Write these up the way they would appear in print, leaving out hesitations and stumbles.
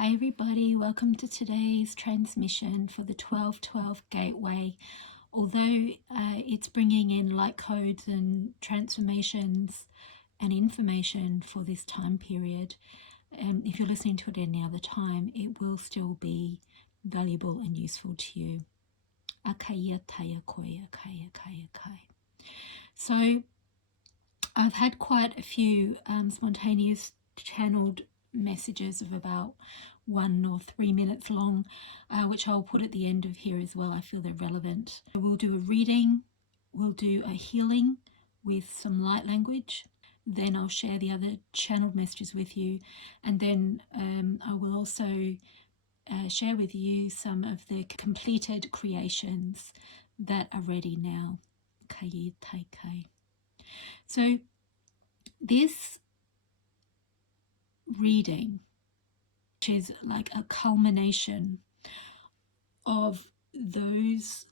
Hi everybody, welcome to today's transmission for the 1212 Gateway. Although it's bringing in light codes and transformations and information for this time period, if you're listening to it any other time, it will still be valuable and useful to you. So I've had quite a few spontaneous channeled messages of about 1 or 3 minutes long, which I'll put at the end of here as well. I feel they're relevant. We'll do a reading, we'll do a healing with some light language, then I'll share the other channeled messages with you, and then I will also share with you some of the completed creations that are ready now. So this reading, which is like a culmination of those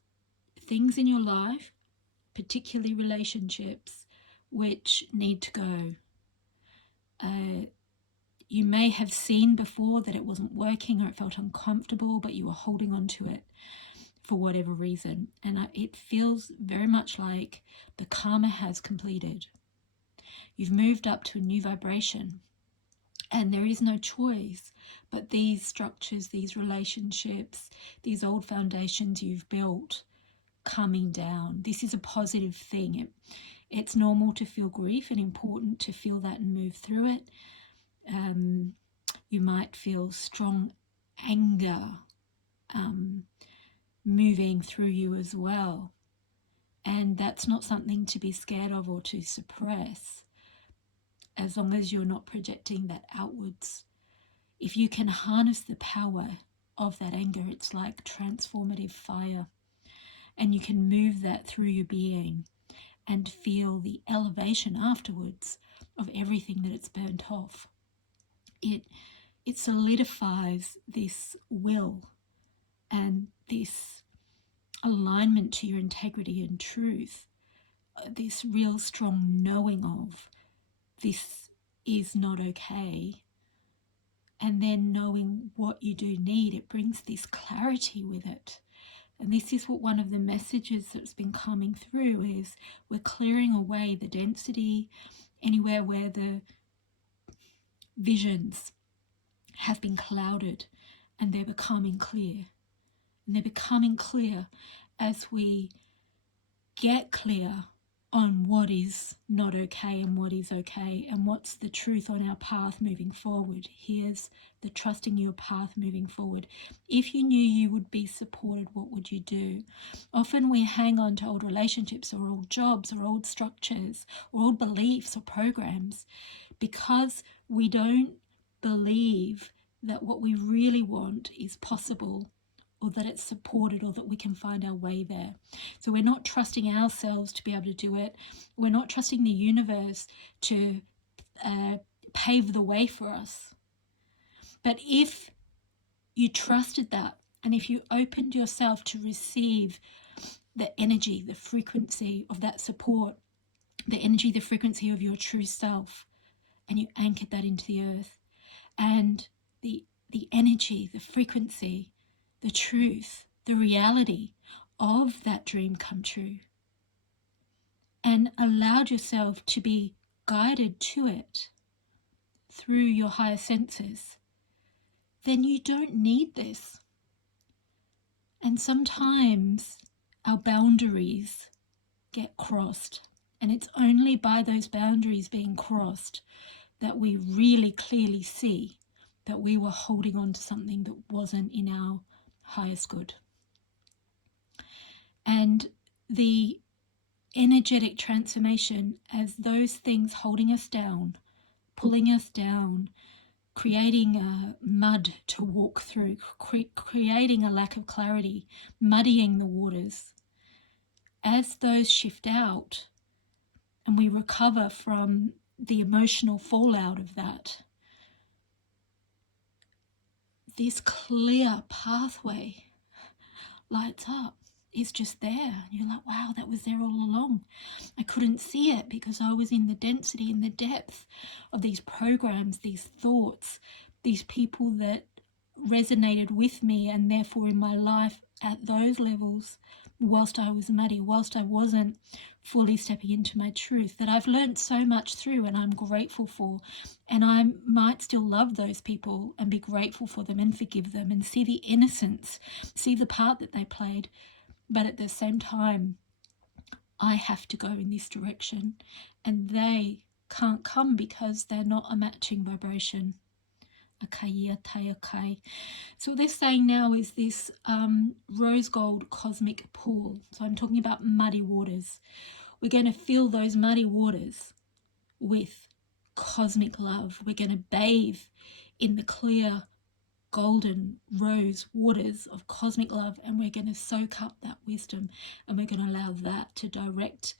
things in your life, particularly relationships, which need to go. You may have seen before that it wasn't working or it felt uncomfortable, but you were holding on to it for whatever reason. And it feels very much like the karma has completed. You've moved up to a new vibration. And there is no choice but these structures, these relationships, these old foundations you've built coming down. This is a positive thing. It's normal to feel grief and important to feel that and move through it. You might feel strong anger moving through you as well. And that's not something to be scared of or to suppress, as long as you're not projecting that outwards. If you can harness the power of that anger, it's like transformative fire, and you can move that through your being and feel the elevation afterwards of everything that it's burnt off. It solidifies this will and this alignment to your integrity and truth, this real strong knowing of this is not okay, and then knowing what you do need. It brings this clarity with it. And this is what one of the messages that's been coming through is: we're clearing away the density, anywhere where the visions have been clouded, and they're becoming clear. And they're becoming clear as we get clear on what is not okay and what is okay, and what's the truth on our path moving forward. Here's the trusting your path moving forward. If you knew you would be supported, what would you do? Often we hang on to old relationships or old jobs or old structures or old beliefs or programs because we don't believe that what we really want is possible, or that it's supported, or that we can find our way there. So we're not trusting ourselves to be able to do it. We're not trusting the universe to pave the way for us. But if you trusted that, and if you opened yourself to receive the energy, the frequency of that support, the energy, the frequency of your true self, and you anchored that into the earth, and the energy, the frequency, the truth, the reality of that dream come true, and allowed yourself to be guided to it through your higher senses, then you don't need this. And sometimes our boundaries get crossed, and it's only by those boundaries being crossed that we really clearly see that we were holding on to something that wasn't in our highest good. And the energetic transformation, as those things holding us down, pulling us down, creating mud to walk through, creating a lack of clarity, muddying the waters, as those shift out and we recover from the emotional fallout of that, this clear pathway lights up. It's just there. You're like, wow, that was there all along. I couldn't see it because I was in the density, in the depth of these programs, these thoughts, these people that resonated with me, and therefore in my life at those levels, whilst I was muddy, whilst I wasn't fully stepping into my truth, that I've learned so much through and I'm grateful for. And I might still love those people and be grateful for them and forgive them and see the innocence, see the part that they played. But at the same time, I have to go in this direction, and they can't come because they're not a matching vibration. Okay. So what they're saying now is this rose gold cosmic pool. So I'm talking about muddy waters. We're going to fill those muddy waters with cosmic love. We're going to bathe in the clear golden rose waters of cosmic love, and we're going to soak up that wisdom, and we're going to allow that to direct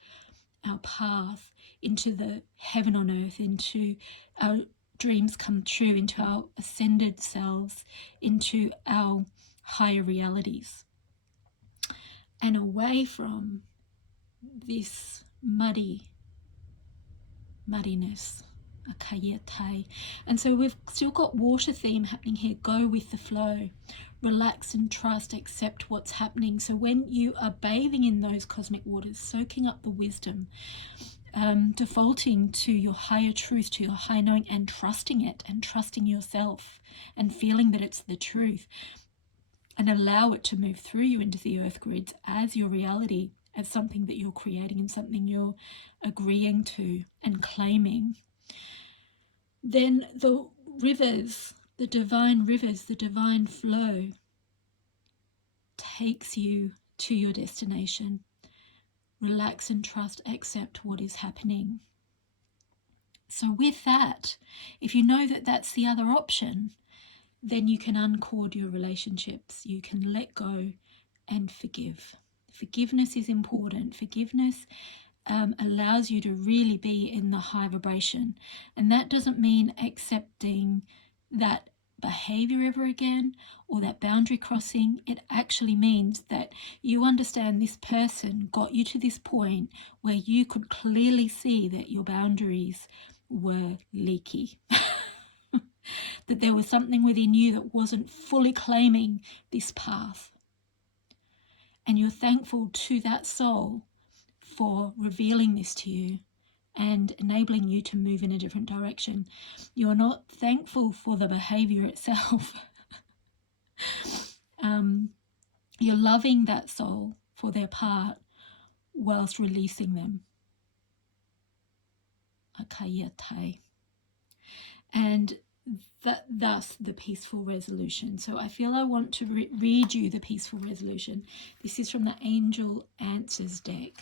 our path into the heaven on earth, into our dreams come true, into our ascended selves, into our higher realities, and away from this muddiness. And so we've still got water theme happening here. Go with the flow, relax and trust, accept what's happening. So when you are bathing in those cosmic waters, soaking up the wisdom, defaulting to your higher truth, to your higher knowing, and trusting it, and trusting yourself, and feeling that it's the truth, and allow it to move through you into the earth grids as your reality, as something that you're creating and something you're agreeing to and claiming. Then the rivers, the divine flow takes you to your destination. Relax and trust, accept what is happening. So with that, if you know that that's the other option, then you can uncord your relationships. You can let go and forgive. Forgiveness is important. Forgiveness allows you to really be in the high vibration. And that doesn't mean accepting that behavior ever again or that boundary crossing. It actually means that you understand this person got you to this point where you could clearly see that your boundaries were leaky. That there was something within you that wasn't fully claiming this path. And you're thankful to that soul for revealing this to you and enabling you to move in a different direction. You're not thankful for the behavior itself. You're loving that soul for their part whilst releasing them. And thus the peaceful resolution. So I feel I want to read you the peaceful resolution. This is from the Angel Answers deck.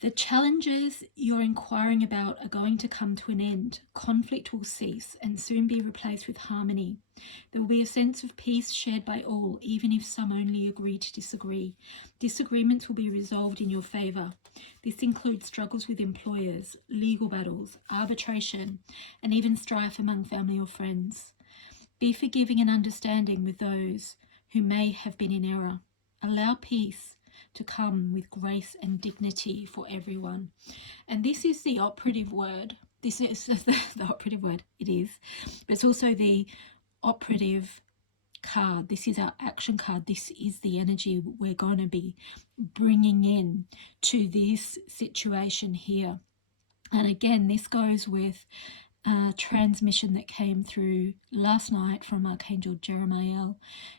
The challenges you're inquiring about are going to come to an end. Conflict will cease and soon be replaced with harmony. There will be a sense of peace shared by all, even if some only agree to disagree. Disagreements will be resolved in your favour. This includes struggles with employers, legal battles, arbitration, and even strife among family or friends. Be forgiving and understanding with those who may have been in error. Allow peace to come with grace and dignity for everyone. And this is the operative word. This is the operative word. It is. But it's also the operative card. This is our action card. This is the energy we're going to be bringing in to this situation here. And again, this goes with a transmission that came through last night from Archangel Jeremiah,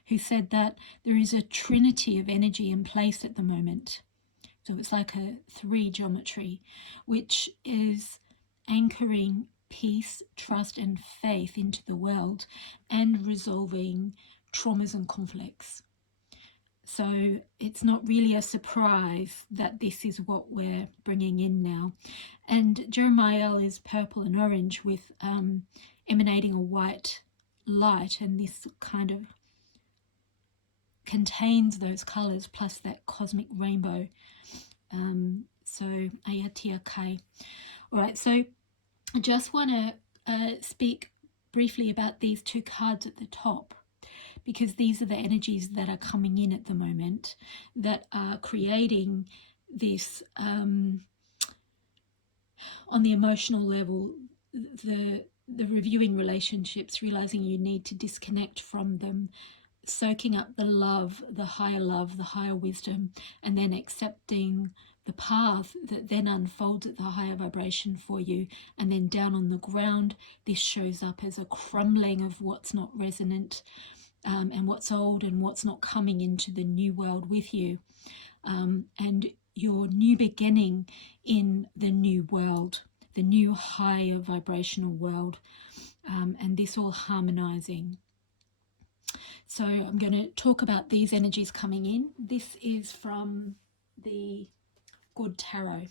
who said that there is a trinity of energy in place at the moment. So it's like a 3 geometry, which is anchoring peace, trust, and faith into the world and resolving traumas and conflicts. So it's not really a surprise that this is what we're bringing in now. And Jeremiah is purple and orange with emanating a white light, and this kind of contains those colours plus that cosmic rainbow. So Ayatia Kai. All right, so I just want to speak briefly about these 2 cards at the top, because these are the energies that are coming in at the moment that are creating this on the emotional level, the the reviewing relationships, realizing you need to disconnect from them, soaking up the love, the higher wisdom, and then accepting the path that then unfolds at the higher vibration for you. And then down on the ground, this shows up as a crumbling of what's not resonant, and what's old and what's not coming into the new world with you, and your new beginning in the new world, the new higher vibrational world, and this all harmonizing. So I'm going to talk about these energies coming in. This is from the Good Tarot.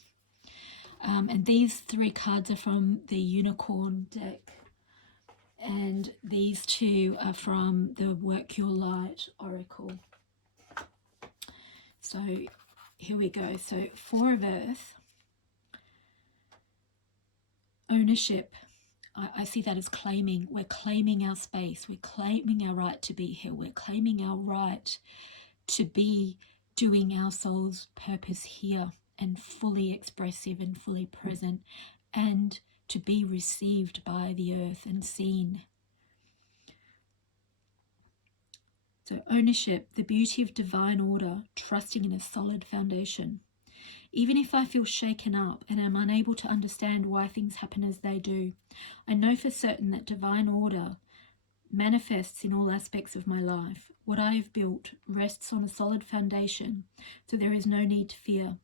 And these 3 cards are from the Unicorn deck. And these 2 are from the Work Your Light Oracle. So here we go. So 4 of Earth. Ownership. I see that as claiming. We're claiming our space. We're claiming our right to be here. We're claiming our right to be doing our soul's purpose here, and fully expressive and fully present, and to be received by the earth and seen. So ownership, the beauty of divine order, trusting in a solid foundation. Even if I feel shaken up and am unable to understand why things happen as they do, I know for certain that divine order manifests in all aspects of my life. What I have built rests on a solid foundation, so there is no need to fear.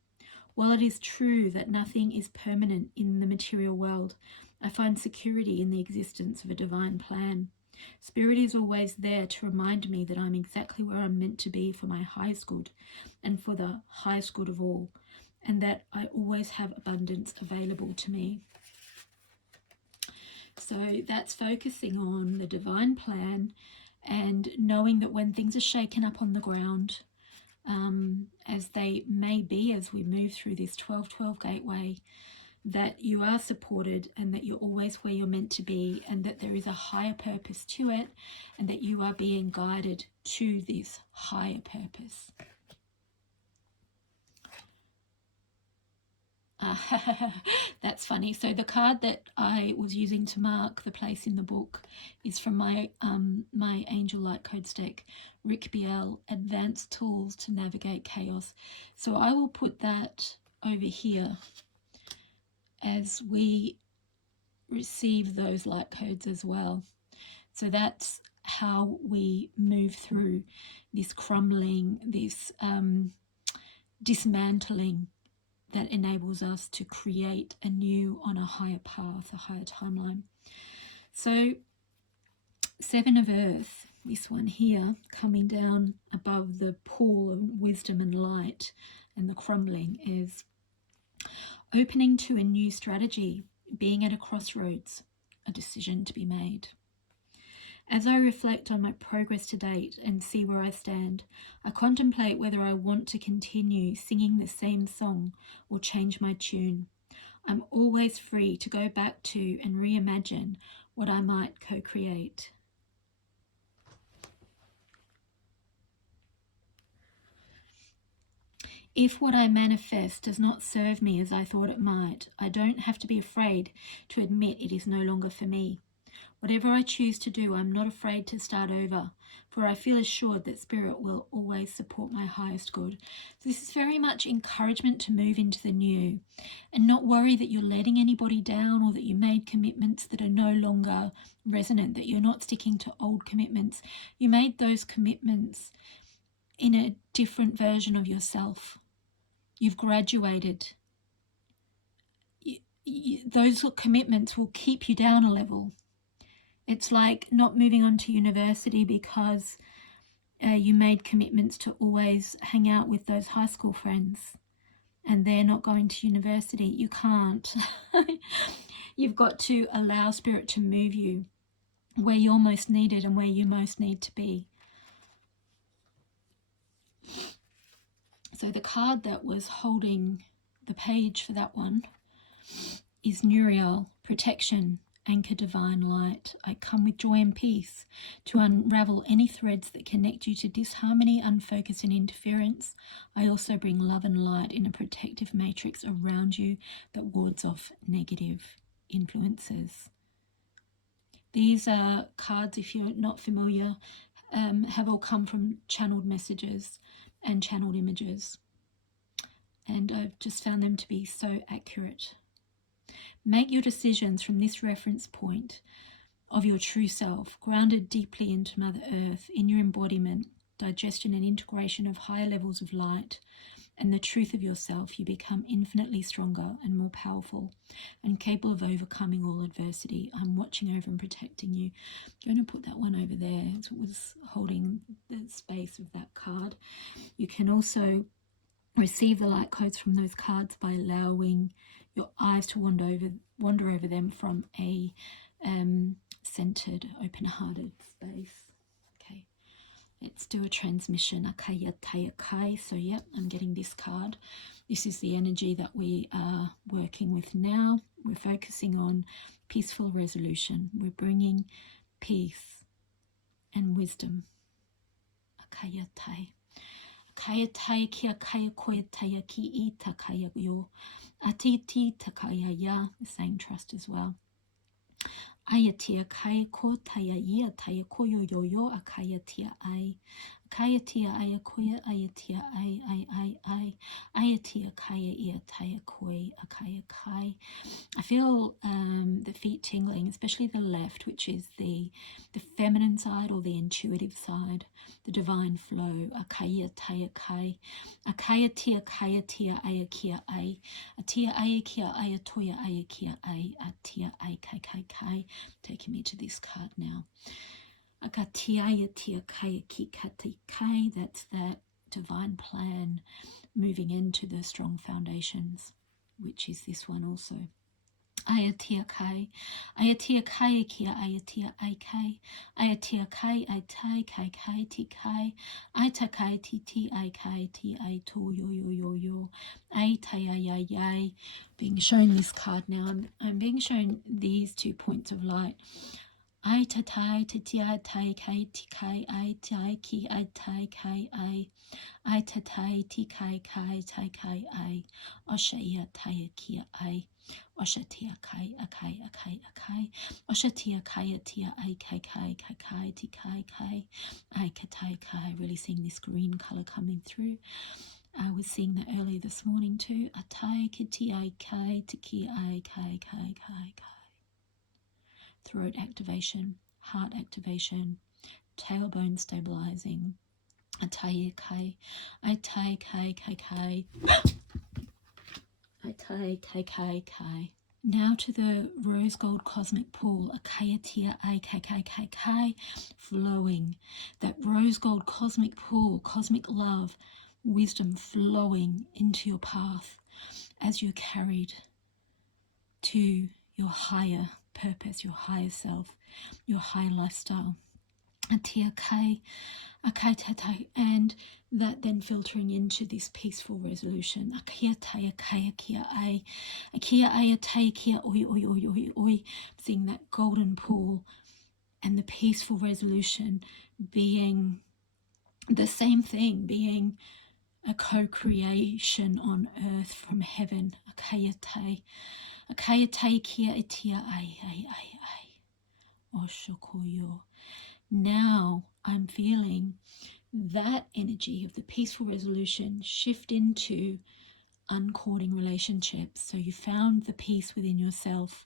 While it is true that nothing is permanent in the material world, I find security in the existence of a divine plan. Spirit is always there to remind me that I'm exactly where I'm meant to be for my highest good and for the highest good of all, and that I always have abundance available to me. So that's focusing on the divine plan and knowing that when things are shaken up on the ground, as they may be as we move through this 12-12 gateway, that you are supported and that you're always where you're meant to be, and that there is a higher purpose to it, and that you are being guided to this higher purpose. That's funny. So the card that I was using to mark the place in the book is from my my Angel Light Codes deck, Rick Biel, Advanced Tools to Navigate Chaos. So I will put that over here as we receive those light codes as well. So that's how we move through this crumbling, this dismantling, that enables us to create anew on a higher path, a higher timeline. So 7 of Earth, this one here, coming down above the pool of wisdom and light and the crumbling, is opening to a new strategy, being at a crossroads, a decision to be made. As I reflect on my progress to date and see where I stand, I contemplate whether I want to continue singing the same song or change my tune. I'm always free to go back to and reimagine what I might co-create. If what I manifest does not serve me as I thought it might, I don't have to be afraid to admit it is no longer for me. Whatever I choose to do, I'm not afraid to start over, for I feel assured that Spirit will always support my highest good. So this is very much encouragement to move into the new and not worry that you're letting anybody down, or that you made commitments that are no longer resonant, that you're not sticking to old commitments. You made those commitments in a different version of yourself. You've graduated. Those commitments will keep you down a level. It's like not moving on to university because you made commitments to always hang out with those high school friends and they're not going to university. You can't. You've got to allow Spirit to move you where you're most needed and where you most need to be. So the card that was holding the page for that one is Nuriel, Protection, Anchor Divine Light. I come with joy and peace to unravel any threads that connect you to disharmony, unfocus and interference. I also bring love and light in a protective matrix around you that wards off negative influences. These are cards, if you're not familiar, have all come from channeled messages and channeled images. And I've just found them to be so accurate. Make your decisions from this reference point of your true self, grounded deeply into Mother Earth, in your embodiment, digestion and integration of higher levels of light, and the truth of yourself. You become infinitely stronger and more powerful and capable of overcoming all adversity. I'm watching over and protecting you. I'm going to put that one over there. It was holding the space of that card. You can also receive the light codes from those cards by allowing your eyes to wander over them from a centered, open-hearted space. Okay, let's do a transmission. Akaya Tayakai. So yep, I'm getting this card. This is the energy that we are working with now. We're focusing on peaceful resolution. We're bringing peace and wisdom. Akaya Tai. Kaya tai kia kaya koya taya ki I takaya yo. Atiti takaya ya, the same trust as well. Ayatia kaya ko taya ia taya koyo yo yo akaya tia ai. Kaya tia aya koya ayatia ai. Ayatia kaya ia taya koi akaya kai. I feel the feet tingling, especially the left, which is the feminine side or the intuitive side, the divine flow. Akaya taya kai, akaya tia aya kia ai, atia aya kia aya toya aya kia ai, atia ai kai kai kai. Taking me to this card now. Akatia tia kaya ki kati kai. That's that divine plan, moving into the strong foundations, which is this one also. Ayatia kai kia ayatia ai kai, ayatia kai ai tai kai kai ti kai, ai ta kai ti ai kai ti ai to yo, ai tai ai. Being shown this card now, I'm being shown these 2 points of light. Ai ta tai ti ai tai kai ti kai ai tai ki ai tai kai ai. Ai ta tai ti kai kai tai kai ai. Osha ia tai kia ai. Osha tia kai akai. Osha tia kai tia ai kai ti kai kai. Ai ka tai kai. Really seeing this green color coming through. I was seeing that earlier this morning too. Atai ki ti ai kai ti ki ai kai. Throat activation, heart activation, tailbone stabilizing. Atai kai, atai kai kai. Atai kai kai. Now to the rose gold cosmic pool. Akaya tia ai kai. Flowing. That rose gold cosmic pool, cosmic love, wisdom flowing into your path as you're carried to your higher purpose, your higher self, your higher lifestyle. Atia kai, akai tatai, and that then filtering into this peaceful resolution. Akia tai akai kia ai, akia ai tai kia oi. Seeing that golden pool and the peaceful resolution being the same thing, being a co-creation on earth from heaven. Akaya tai kia itia ai. Oshokoyo. Now I'm feeling that energy of the peaceful resolution shift into uncourting relationships. So you found the peace within yourself,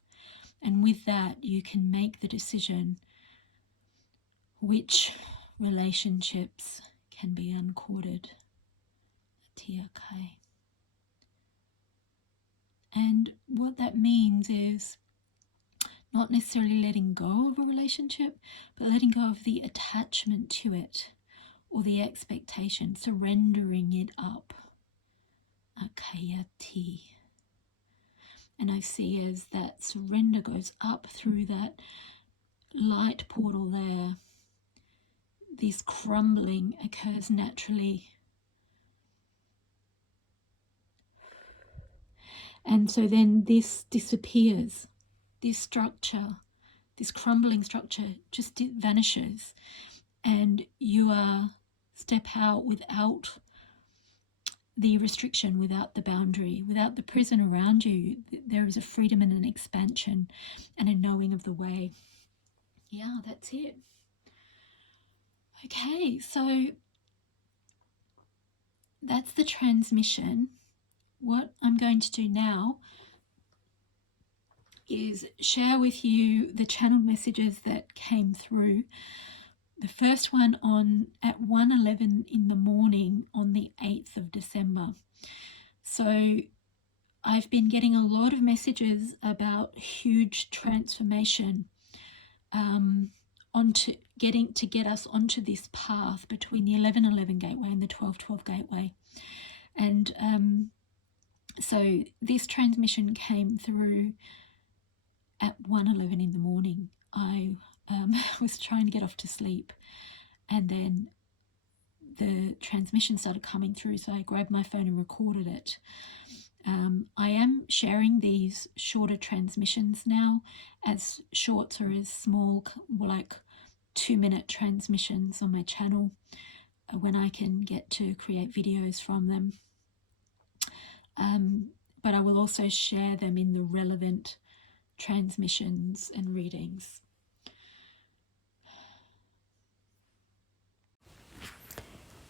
and with that you can make the decision which relationships can be uncourted. Tiakai. And what that means is not necessarily letting go of a relationship, but letting go of the attachment to it or the expectation, surrendering it up. Akayati. And I see as that surrender goes up through that light portal there, this crumbling occurs naturally. And so then this disappears. This structure, this crumbling structure just vanishes, and you step out without the restriction, without the boundary, without the prison around you. There is a freedom and an expansion and a knowing of the way. yeah, that's it. Okay, so that's the transmission. What I'm going to do now is share with you the channeled messages that came through. The first one on at 1:11 in the morning on the 8th of December. So I've been getting a lot of messages about huge transformation, onto get us onto this path between the 11:11 gateway and the 12:12 gateway. And so this transmission came through at 1:11 in the morning. I was trying to get off to sleep, and then the transmission started coming through, so I grabbed my phone and recorded it. I am sharing these shorter transmissions now, as shorts or as small, like 2-minute transmissions on my channel, when I can get to create videos from them. But I will also share them in the relevant transmissions and readings.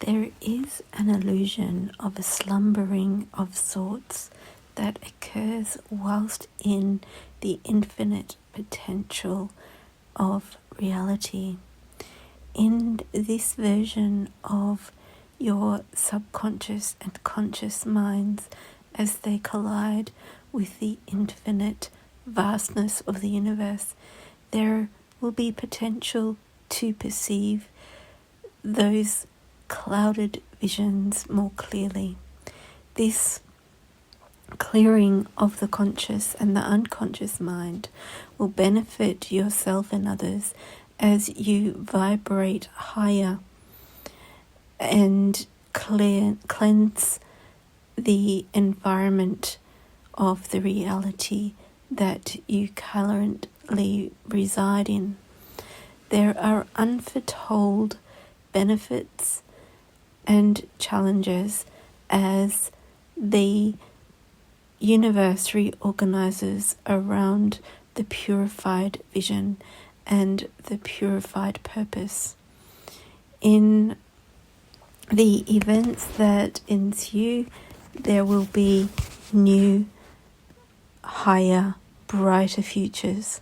There is an illusion of a slumbering of sorts that occurs whilst in the infinite potential of reality. In this version of your subconscious and conscious minds, as they collide with the infinite vastness of the universe, there will be potential to perceive those clouded visions more clearly. This clearing of the conscious and the unconscious mind will benefit yourself and others as you vibrate higher and cleanse the environment of the reality that you currently reside in. There are unforetold benefits and challenges as the universe reorganizes around the purified vision and the purified purpose. In the events that ensue, there will be new, higher, brighter futures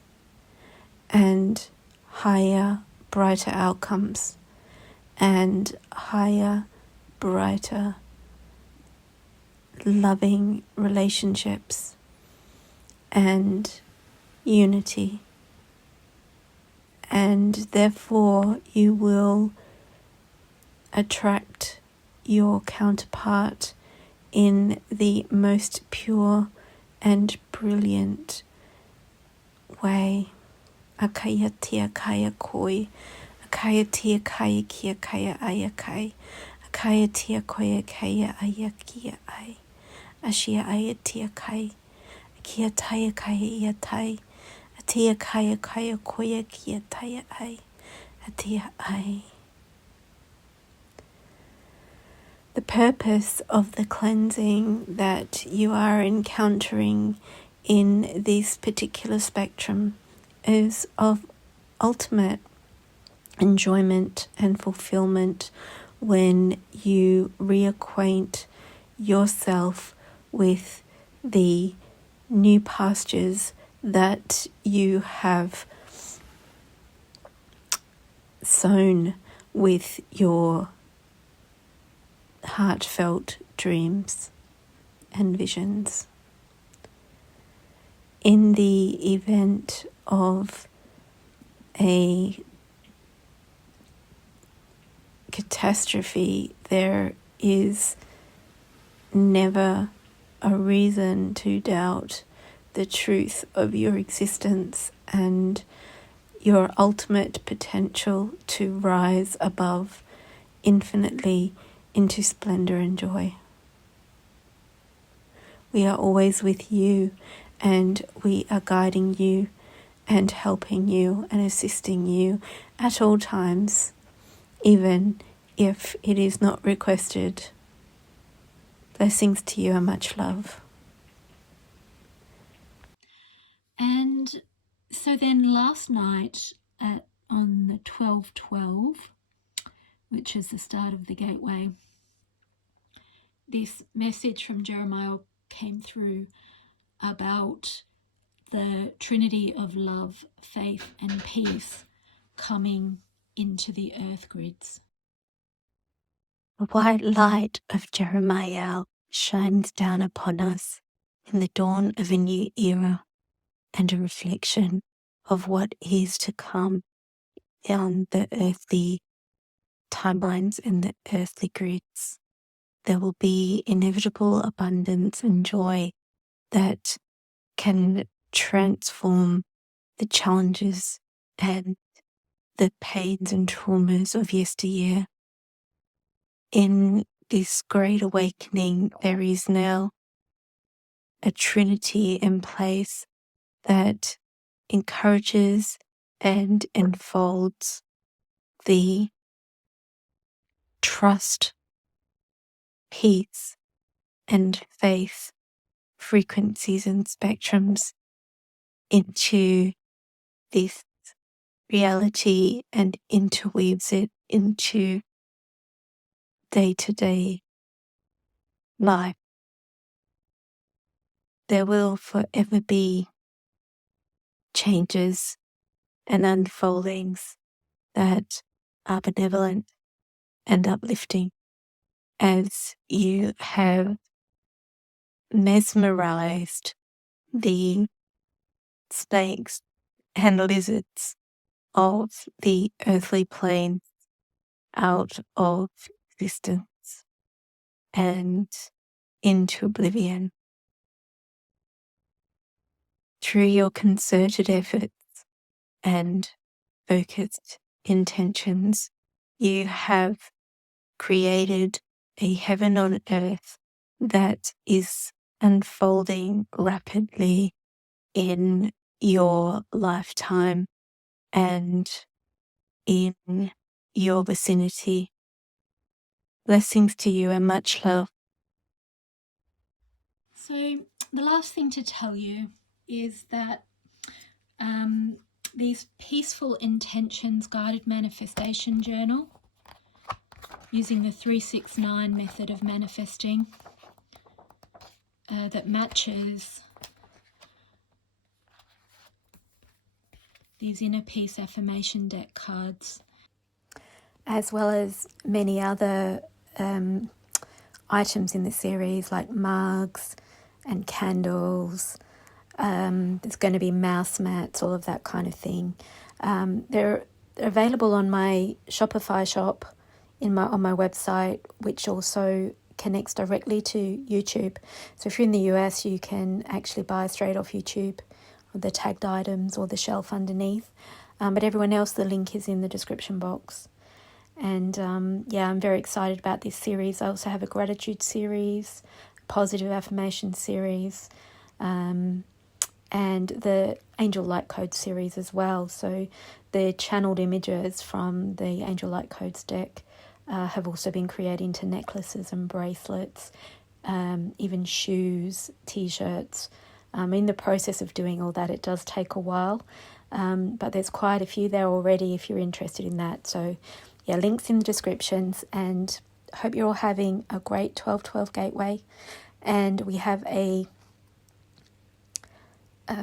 and higher, brighter outcomes and higher, brighter, loving relationships and unity. And therefore you will attract your counterpart in the most pure and brilliant way. Akaya tia kaya koi, akaya tia kaya kia kaya ayakai, akaya tia koya kaya ayakia ai, ashia ayatia kai, akia taya kaya iatai, atia kaya kaya koya kia taya ai, atia ai. The purpose of the cleansing that you are encountering in this particular spectrum is of ultimate enjoyment and fulfillment when you reacquaint yourself with the new pastures that you have sown with your heartfelt dreams and visions. In the event of a catastrophe, there is never a reason to doubt the truth of your existence and your ultimate potential to rise above infinitely into splendor and joy. We are always with you, and we are guiding you and helping you and assisting you at all times, even if it is not requested. Blessings to you and much love. And so then last night at on the 12/12, which is the start of the gateway, this message from Jeremiah came through about the Trinity of love, faith, and peace coming into the earth grids. The white light of Jeremiah shines down upon us in the dawn of a new era and a reflection of what is to come on the earthly timelines and the earthly grids. There will be inevitable abundance and joy that can transform the challenges and the pains and traumas of yesteryear. In this great awakening, there is now a trinity in place that encourages and enfolds the trust, peace, and faith frequencies and spectrums into this reality and interweaves it into day-to-day life. There will forever be changes and unfoldings that are benevolent and uplifting as you have mesmerized the snakes and lizards of the earthly plane out of existence and into oblivion. Through your concerted efforts and focused intentions, you have created a heaven on earth that is unfolding rapidly in your lifetime and in your vicinity. Blessings to you and much love. So the last thing to tell you is that these peaceful intentions guided manifestation journal using the 369 method of manifesting that matches these inner peace affirmation deck cards, as well as many other items in the series like mugs and candles. There's going to be mouse mats, all of that kind of thing. They're available on my Shopify shop on my website, which also connects directly to YouTube. So if you're in the US, you can actually buy straight off YouTube, or the tagged items or the shelf underneath. But everyone else, the link is in the description box. And I'm very excited about this series. I also have a gratitude series, positive affirmation series, and the Angel Light Code series as well. So the channeled images from the Angel Light Codes deck have also been created into necklaces and bracelets, even shoes, t-shirts. In the process of doing all that, it does take a while, but there's quite a few there already if you're interested in that. So yeah, links in the descriptions, and hope you're all having a great 12/12 gateway. And we have a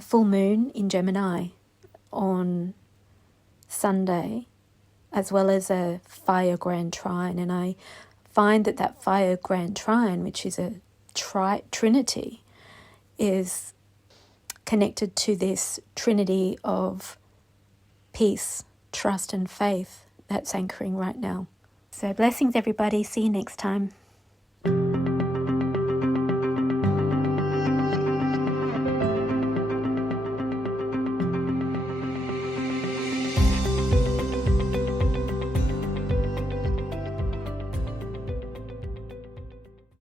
full moon in Gemini on Sunday, as well as a fire grand trine. And I find that fire grand trine, which is a trinity, is connected to this trinity of peace, trust, and faith that's anchoring right now. So blessings, everybody. See you next time.